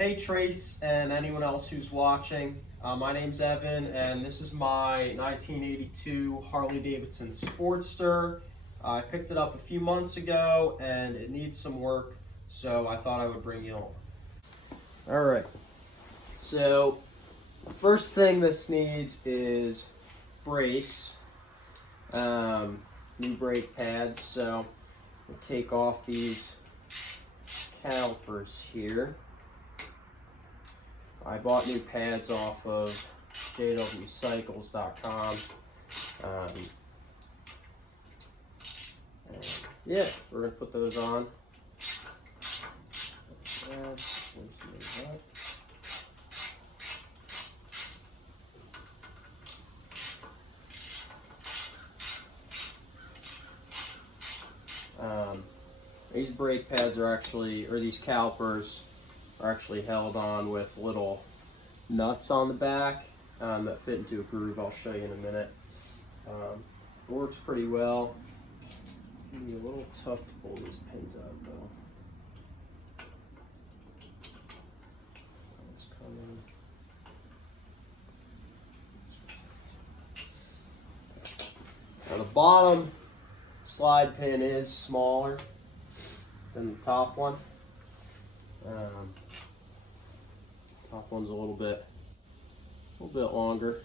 Hey Trace and anyone else who's watching, my name's Evan and this is my 1982 Harley Davidson Sportster. I picked it up a few months ago and it needs some work, so I thought I would bring you on. Alright, so first thing this needs is brakes, new brake pads. So we'll take off these calipers here. I bought new pads off of jwcycles.com. Yeah, we're going to put those on. These brake pads are actually, or these calipers are actually held on with little nuts on the back that fit into a groove. I'll show you in a minute. It works pretty well. It'll be a little tough to pull these pins out though. It's coming. Now the bottom slide pin is smaller than the top one. Top one's a little bit longer.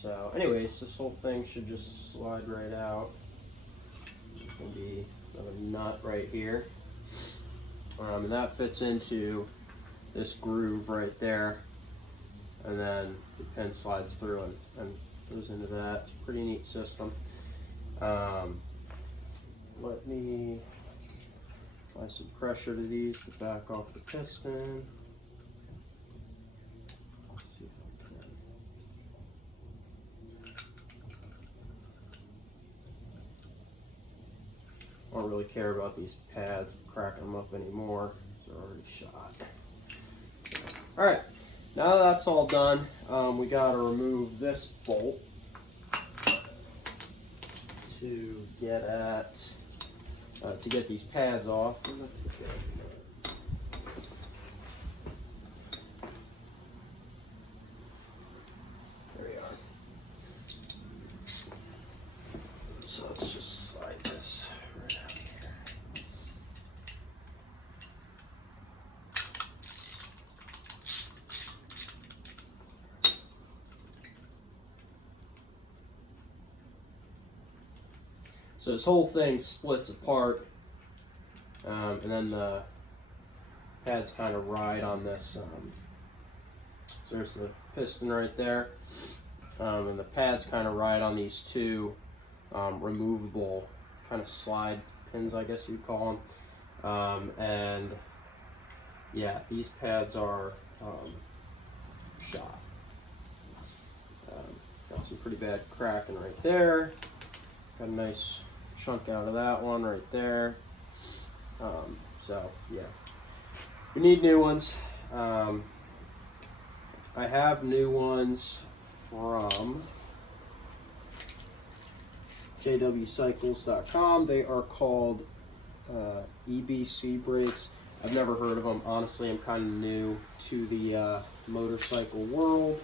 So anyways, this whole thing should just slide right out. There's gonna be another nut right here. And that fits into this groove right there. And then the pin slides through and goes into that. It's a pretty neat system. Let me apply some pressure to these to back off the piston. Let's see if I can. I don't really care about these pads cracking them up anymore. They're already shot. Alright, now that that's all done, we got to remove this bolt to get at to get these pads off. There we are. So let's just slide this right out here. So this whole thing splits apart, and then the pads kind of ride on this. So there's the piston right there, and the pads kind of ride on these two removable kind of slide pins, I guess you'd call them. And yeah, these pads are shot. Got some pretty bad cracking right there. Got a nice chunk out of that one right there. So yeah, we need new ones. I have new ones from jwcycles.com. They are called EBC brakes. I've never heard of them. Honestly, I'm kind of new to the motorcycle world.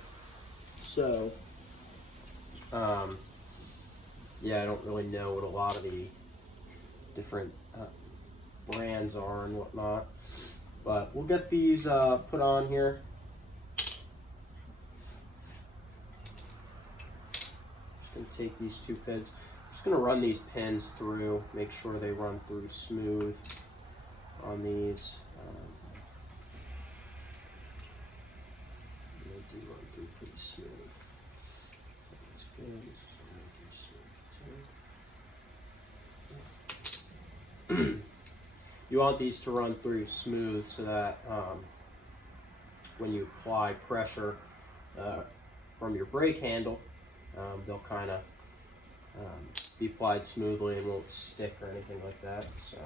So yeah, I don't really know what a lot of the different brands are and whatnot, but we'll get these put on here. Just gonna take these two pins. Just gonna run these pins through, make sure they run through smooth on these. They do run through pretty smooth. That's good. You want these to run through smooth so that when you apply pressure from your brake handle, they'll kind of be applied smoothly and won't stick or anything like that. So.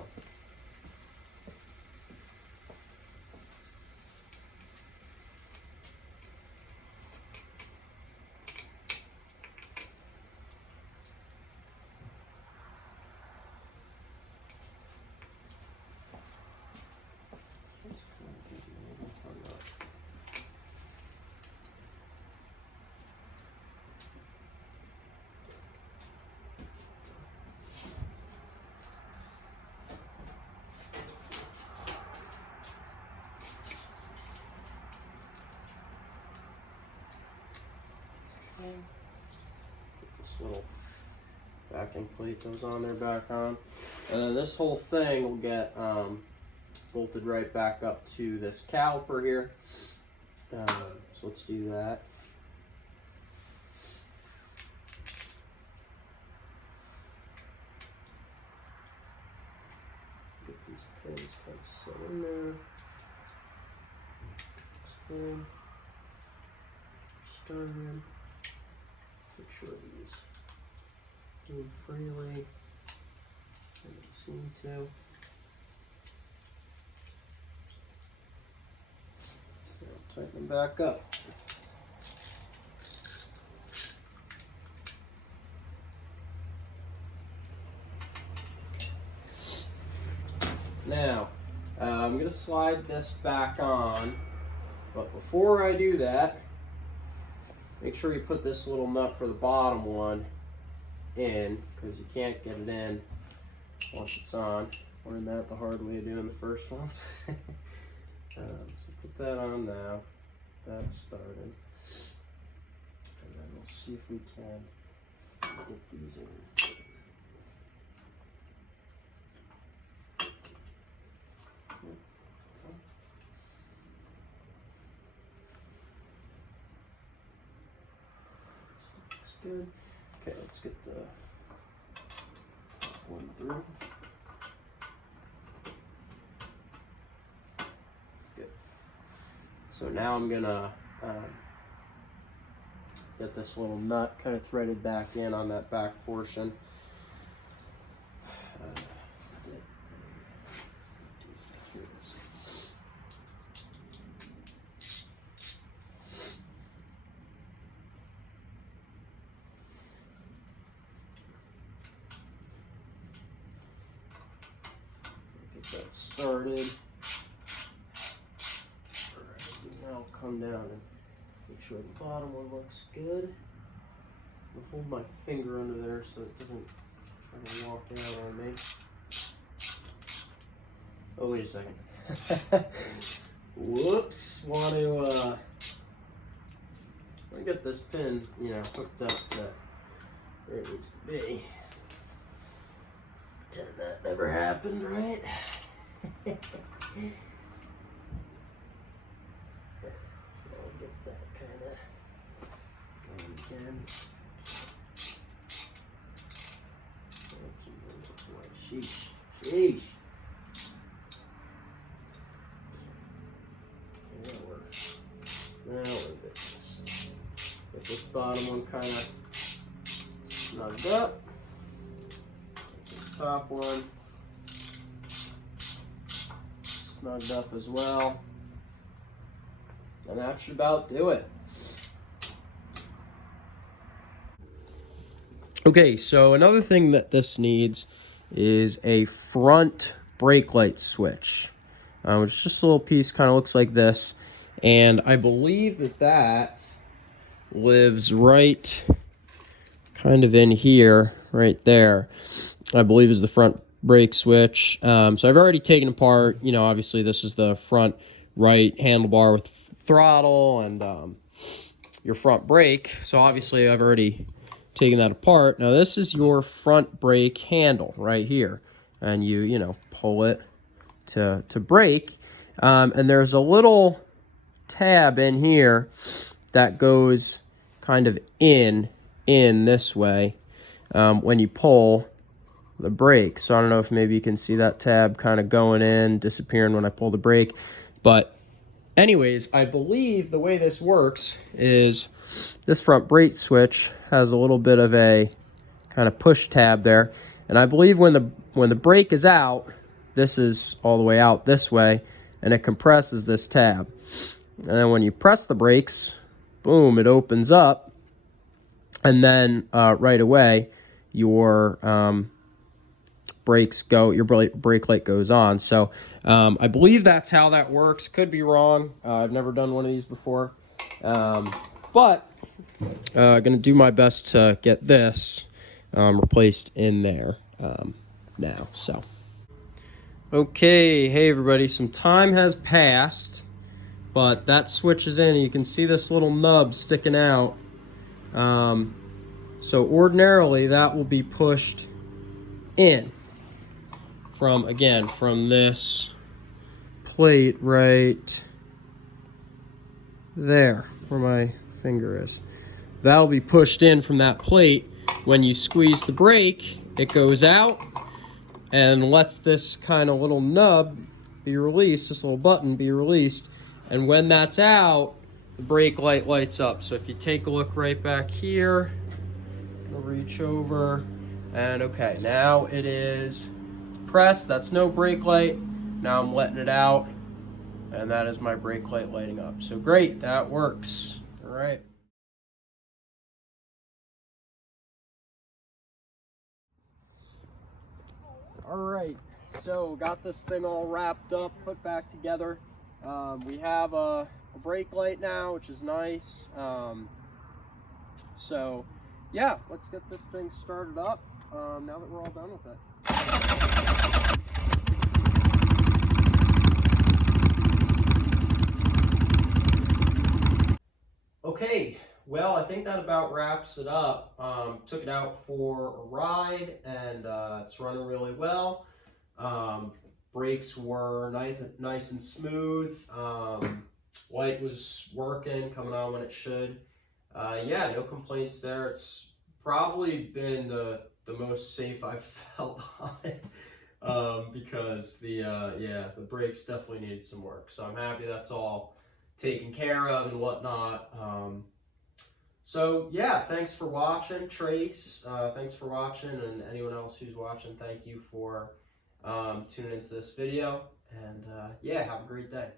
and plate those on there back on. And then this whole thing will get bolted right back up to this caliper here. So let's do that. Get these pins kind of set in there. Spin. Started. Make sure these move freely. I don't seem to. I'll tighten them back up. Now, I'm going to slide this back on, but before I do that, make sure you put this little nut for the bottom one in, because you can't get it in once it's on. Learned that the hard way of doing the first ones. So put that on now. That's started. And then we'll see if we can get these in. Looks good. Okay, let's get the top one through. Good. So now I'm gonna get this little nut kind of threaded back in on that back portion. That started. Alright, now I'll come down and make sure the bottom one looks good. I'll hold my finger under there so it doesn't try to walk out on me. Oh, wait a second. Whoops. Want to get this pin, hooked up to where it needs to be. Pretend that never happened, right? So I'll get that kind of going again. Sheesh. Sheesh. Now we're good. Get this bottom one kind of snugged up. Get this top one snugged up as well. And that should about do it. Okay, so another thing that this needs is a front brake light switch. It's just a little piece, kind of looks like this. And I believe that lives right kind of in here, right there. I believe is the front brake switch. So I've already taken apart, obviously this is the front right handlebar with throttle and your front brake. So obviously I've already taken that apart. Now this is your front brake handle right here. And you pull it to brake. And there's a little tab in here that goes kind of in this way when you pull the brake. So I don't know if maybe you can see that tab kind of going in, disappearing when I pull the brake. But anyways, I believe the way this works is this front brake switch has a little bit of a kind of push tab there. And I believe when the brake is out, this is all the way out this way, and it compresses this tab. And then when you press the brakes, boom, it opens up. And then right away, your brakes go, your brake light goes on. So I believe that's how that works. Could be wrong. I've never done one of these before. But going to do my best to get this replaced in there now. So, okay, hey everybody, some time has passed, but that switch is in. You can see this little nub sticking out. So ordinarily that will be pushed in from, again, from this plate right there where my finger is. That'll be pushed in from that plate. When you squeeze the brake, it goes out and lets this kind of little nub be released, this little button be released. And when that's out, the brake light lights up. So if you take a look right back here, I'll reach over, and okay, now it is pressed. That's no brake light. Now I'm letting it out, and that is my brake light lighting up. So great, that works. All right. All right, so got this thing all wrapped up, put back together. We have a brake light now, which is nice. So yeah, let's get this thing started up now that we're all done with it. Okay, well, I think that about wraps it up. Took it out for a ride, and it's running really well. Brakes were nice and smooth. Light was working, coming on when it should. Yeah, no complaints there. It's probably been the most safe I've felt on it, because the brakes definitely needed some work. So I'm happy that's all taken care of and whatnot. So yeah, thanks for watching, Trace. Thanks for watching, and anyone else who's watching, thank you for tuning into this video. And yeah, have a great day.